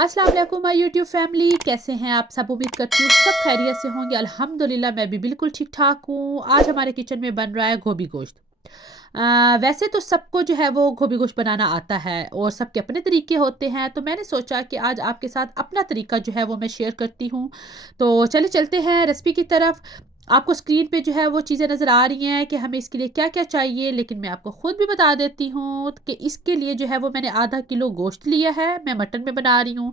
अस्सलाम वालेकुम my YouTube family, कैसे हैं आप सब। उम्मीद करती हूँ सब खैरियत से होंगे। अल्हम्दुलिल्लाह मैं भी बिल्कुल ठीक ठाक हूँ। आज हमारे किचन में बन रहा है गोभी गोश्त। वैसे तो सबको जो है वो गोभी गोश्त बनाना आता है और सबके अपने तरीके होते हैं, तो मैंने सोचा कि आज आपके साथ अपना तरीका जो है वो मैं शेयर करती हूँ। तो चले चलते हैं रेसिपी की तरफ। आपको स्क्रीन पे जो है वो चीज़ें नज़र आ रही हैं कि हमें इसके लिए क्या क्या चाहिए, लेकिन मैं आपको ख़ुद भी बता देती हूँ कि इसके लिए जो है वो मैंने आधा किलो गोश्त लिया है, मैं मटन में बना रही हूँ।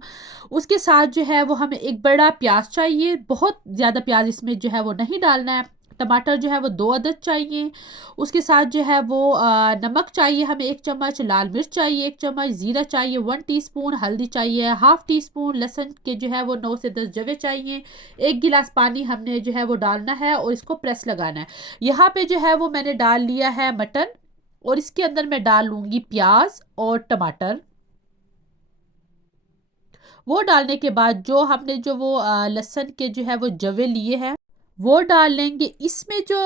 उसके साथ जो है वो हमें एक बड़ा प्याज चाहिए, बहुत ज़्यादा प्याज इसमें जो है वो नहीं डालना है। टमाटर जो है वो 2 अदद चाहिए। उसके साथ जो है वो नमक चाहिए हमें 1 चम्मच, लाल मिर्च चाहिए 1 चम्मच, ज़ीरा चाहिए 1 टीस्पून, हल्दी चाहिए हाफ़ टी स्पून, लहसुन के जो है वो 9 से 10 जवे चाहिए। 1 गिलास पानी हमने जो है वो डालना है और इसको प्रेस लगाना है। यहाँ पे जो है वो मैंने डाल लिया है मटन और इसके अंदर मैं डाल लूँगी प्याज और टमाटर। वो डालने के बाद जो हमने जो वो लहसुन के जो है वो जवे लिए हैं वो डाल लेंगे। इसमें जो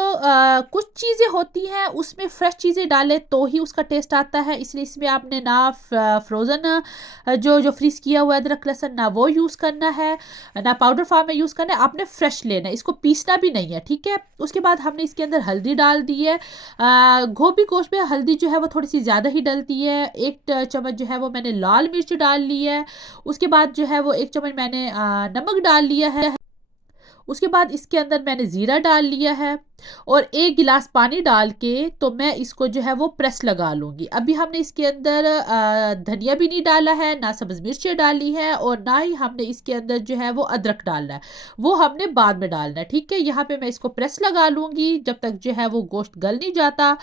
कुछ चीज़ें होती हैं उसमें फ्रेश चीज़ें डालें तो ही उसका टेस्ट आता है, इसलिए इसमें आपने ना फ्रोज़न जो जो फ्रीज़ किया हुआ अदरक लहसुन ना वो यूज़ करना है, ना पाउडर फॉर्म में यूज़ करना है। आपने फ्रेश लेना है, इसको पीसना भी नहीं है, ठीक है। उसके बाद हमने इसके अंदर हल्दी डाल दी है। गोभी गोश्त में हल्दी जो है वो थोड़ी सी ज़्यादा ही डलती है। 1 चम्मच जो है वो मैंने लाल मिर्च डाल ली है। उसके बाद जो है वो 1 चम्मच मैंने नमक डाल लिया है। उसके बाद इसके अंदर मैंने ज़ीरा डाल लिया है और 1 गिलास पानी डाल के तो मैं इसको जो है वो प्रेस लगा लूँगी। अभी हमने इसके अंदर धनिया भी नहीं डाला है, ना सब्ज़ मिर्चें डाली हैं और ना ही हमने इसके अंदर जो है वो अदरक डालना है, वो हमने बाद में डालना है, ठीक है। यहाँ पे मैं इसको प्रेस लगा लूँगी जब तक जो है वो गोश्त गल नहीं जाता।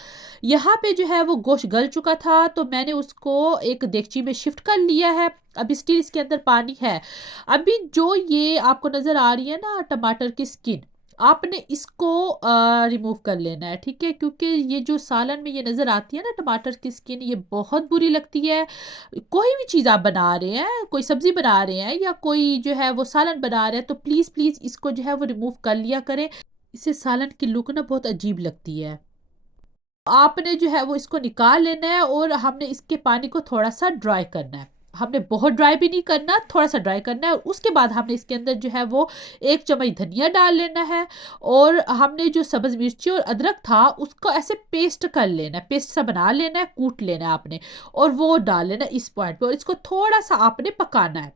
यहाँ पे जो है वो गोश्त गल चुका था तो मैंने उसको एक देगची में शिफ्ट कर लिया है। अभी स्टिल इसके अंदर पानी है। अभी जो ये आपको नज़र आ रही है ना टमाटर की स्किन, आपने इसको रिमूव कर लेना है, ठीक है। क्योंकि ये जो सालन में ये नज़र आती है ना टमाटर की स्किन, ये बहुत बुरी लगती है। कोई भी चीज़ आप बना रहे हैं, कोई सब्ज़ी बना रहे हैं या कोई जो है वो सालन बना रहे हैं, तो प्लीज़ प्लीज़ इसको जो है वो रिमूव कर लिया करें। इससे सालन की लुक ना बहुत अजीब लगती है। आपने जो है वो इसको निकाल लेना है और हमने इसके पानी को थोड़ा सा ड्राई करना है। हमने बहुत ड्राई भी नहीं करना, थोड़ा सा ड्राई करना है। और उसके बाद हमने इसके अंदर जो है वो 1 चम्मच धनिया डाल लेना है और हमने जो सब्ज़ मिर्ची और अदरक था उसको ऐसे पेस्ट कर लेना है, पेस्ट सा बना लेना है, कूट लेना है आपने और वो डाल लेना है इस पॉइंट पे और इसको थोड़ा सा आपने पकाना है।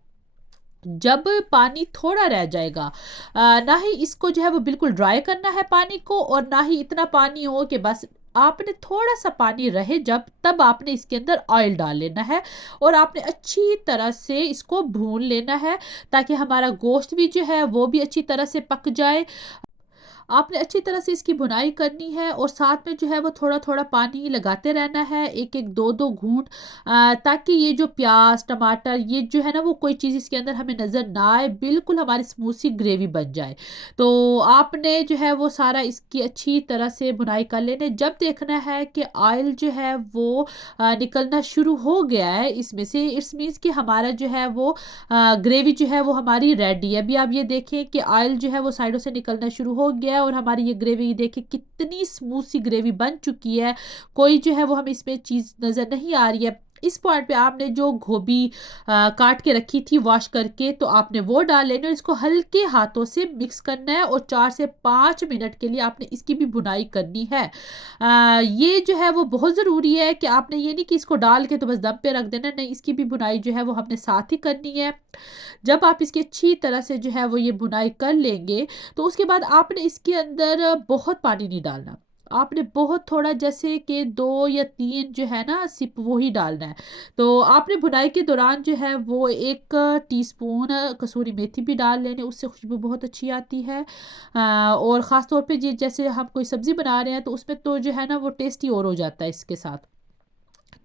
जब पानी थोड़ा रह जाएगा, ना ही इसको जो है वो बिल्कुल ड्राई करना है पानी को और ना ही इतना पानी हो कि बस आपने थोड़ा सा पानी रहे, जब तब आपने इसके अंदर ऑयल डाल लेना है और आपने अच्छी तरह से इसको भून लेना है ताकि हमारा गोश्त भी जो है वो भी अच्छी तरह से पक जाए। आपने अच्छी तरह से इसकी भुनाई करनी है और साथ में जो है वो थोड़ा-थोड़ा पानी लगाते रहना है, 1-1 2-2 घूँट, ताकि ये जो प्याज़, टमाटर ये जो है ना वो कोई चीज़ इसके अंदर हमें नज़र ना आए, बिल्कुल हमारी स्मूथ सी ग्रेवी बन जाए। तो आपने जो है वो सारा इसकी अच्छी तरह से भुनाई कर लेना है। जब देखना है कि ऑयल जो है वो निकलना शुरू हो गया है इसमें से, इट्स मीन्स कि हमारा जो है वो ग्रेवी जो है वो हमारी रेडी है। अभी आप ये देखें कि ऑयल जो है वो साइडों से निकलना शुरू हो गया है और हमारी ये ग्रेवी देखिए कितनी स्मूथ सी ग्रेवी बन चुकी है। कोई जो है वो हमें इसमें चीज़ नज़र नहीं आ रही है। इस पॉइंट पे आपने जो गोभी काट के रखी थी वॉश करके, तो आपने वो डाल लेना और इसको हल्के हाथों से मिक्स करना है और 4 से 5 मिनट के लिए आपने इसकी भी भुनाई करनी है। ये जो है वो बहुत ज़रूरी है कि आपने ये नहीं कि इसको डाल के तो बस दम पे रख देना, नहीं, इसकी भी भुनाई जो है वो हमने साथ ही करनी है। जब आप इसकी अच्छी तरह से जो है वो ये भुनाई कर लेंगे, तो उसके बाद आपने इसके अंदर बहुत पानी नहीं डालना। आपने बहुत थोड़ा, जैसे कि 2 या 3 जो है ना सिप, वो ही डालना है। तो आपने भुनाई के दौरान जो है वो 1 टीस्पून कसूरी मेथी भी डाल लेनी, उससे खुशबू बहुत अच्छी आती है। और ख़ास तौर पे जी जैसे हम कोई सब्ज़ी बना रहे हैं तो उसमें तो जो है ना वो टेस्ट ही और हो जाता है इसके साथ।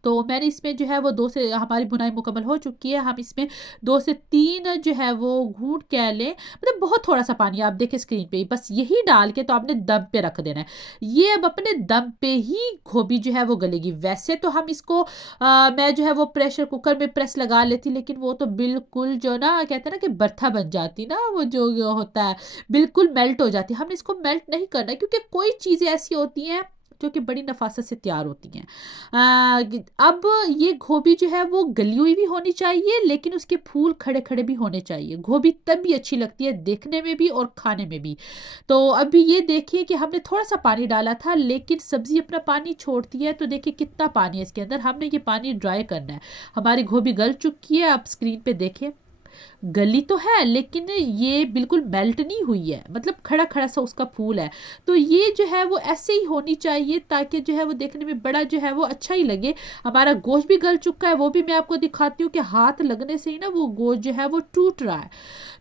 तो मैंने इसमें जो है वो 2 से, हमारी भुनाई मुकम्मल हो चुकी है, हम इसमें 2 से 3 जो है वो घूँट कह लें, मतलब बहुत थोड़ा-सा पानी आप देखें स्क्रीन पे ही, बस यही डाल के तो आपने दम पे रख देना है। ये अब अपने दम पे ही गोभी जो है वो गलेगी। वैसे तो हम इसको मैं जो है वो प्रेशर कुकर में प्रेस लगा लेती, लेकिन वो तो बिल्कुल जो ना कहते हैं ना कि बर्था बन जाती ना, वो जो होता है, बिल्कुल मेल्ट हो जाती है। हमने इसको मेल्ट नहीं करना है क्योंकि कोई चीज़ें ऐसी होती हैं जो कि बड़ी नफासत से तैयार होती हैं। अब ये गोभी जो है वो गली हुई भी होनी चाहिए, लेकिन उसके फूल खड़े खड़े भी होने चाहिए। गोभी तब भी अच्छी लगती है देखने में भी और खाने में भी। तो अभी ये देखिए कि हमने थोड़ा सा पानी डाला था, लेकिन सब्जी अपना पानी छोड़ती है, तो देखिए कितना पानी है इसके अंदर। हमने ये पानी ड्राई करना है। हमारी गोभी गल चुकी है, आप स्क्रीन पे देखें। गली तो है लेकिन ये बिल्कुल मेल्ट नहीं हुई है, मतलब खड़ा खड़ा सा उसका फूल है। तो ये जो है वो ऐसे ही होनी चाहिए, ताकि जो है वो देखने में बड़ा जो है वो अच्छा ही लगे। हमारा गोश्त भी गल चुका है, वो भी मैं आपको दिखाती हूँ कि हाथ लगने से ही ना वो गोश्त जो है वो टूट रहा है।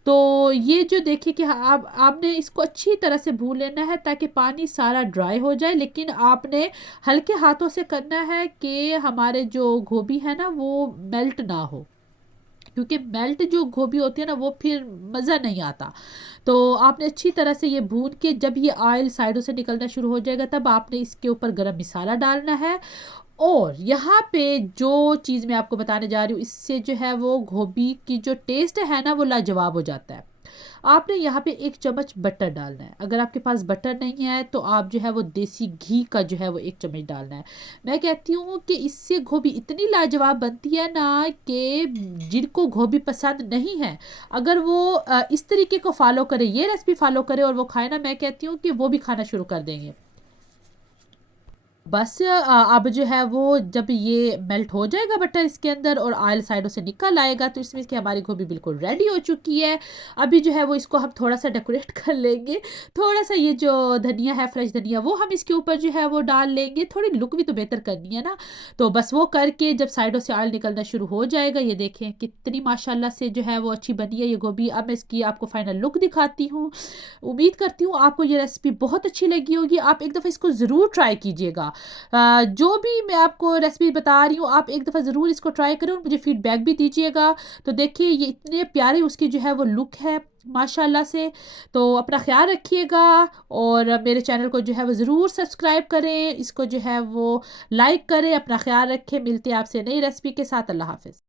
तो ये जो देखिए कि आप आपने इसको अच्छी तरह से भून लेना है, ताकि पानी सारा ड्राई हो जाए। लेकिन आपने हल्के हाथों से करना है कि हमारे जो गोभी है ना वो मेल्ट ना हो, क्योंकि मेल्ट जो गोभी होती है ना वो फिर मज़ा नहीं आता। तो आपने अच्छी तरह से ये भून के जब ये ऑयल साइडों से निकलना शुरू हो जाएगा, तब आपने इसके ऊपर गरम मसाला डालना है। और यहाँ पे जो चीज़ मैं आपको बताने जा रही हूँ, इससे जो है वो गोभी की जो टेस्ट है ना वो लाजवाब हो जाता है। आपने यहाँ पे 1 चम्मच बटर डालना है। अगर आपके पास बटर नहीं है तो आप जो है वो देसी घी का जो है वो 1 चम्मच डालना है। मैं कहती हूँ कि इससे गोभी इतनी लाजवाब बनती है ना कि जिनको गोभी पसंद नहीं है, अगर वो इस तरीके को फॉलो करे, ये रेसिपी फॉलो करे और वो खाए ना, मैं कहती हूँ कि वो भी खाना शुरू कर देंगे। बस अब जो है वो जब ये मेल्ट हो जाएगा बटर इसके अंदर और ऑयल साइडों से निकल आएगा, तो इसमें इसकी हमारी गोभी बिल्कुल रेडी हो चुकी है। अभी जो है वो इसको हम थोड़ा सा डेकोरेट कर लेंगे। थोड़ा सा ये जो धनिया है, फ्रेश धनिया, वो हम इसके ऊपर जो है वो डाल लेंगे। थोड़ी लुक भी तो बेहतर करनी है ना। तो बस वो करके जब साइडों से ऑयल निकलना शुरू हो जाएगा, ये देखें कितनी माशाल्लाह से जो है वो अच्छी बनी है ये गोभी। अब मैं इसकी आपको फाइनल लुक दिखाती हूँ। उम्मीद करती हूँ आपको ये रेसिपी बहुत अच्छी लगी होगी। आप एक दफ़ा इसको ज़रूर ट्राई कीजिएगा। जो भी मैं आपको रेसिपी बता रही हूँ, आप एक दफ़ा ज़रूर इसको ट्राई करें और मुझे फीडबैक भी दीजिएगा। तो देखिए ये इतने प्यारी उसकी जो है वो लुक है माशाल्लाह से। तो अपना ख्याल रखिएगा और मेरे चैनल को जो है वो ज़रूर सब्सक्राइब करें, इसको जो है वो लाइक करें। अपना ख्याल रखें, मिलते हैं आपसे नई रेसिपी के साथ। अल्लाह हाफ़िज़।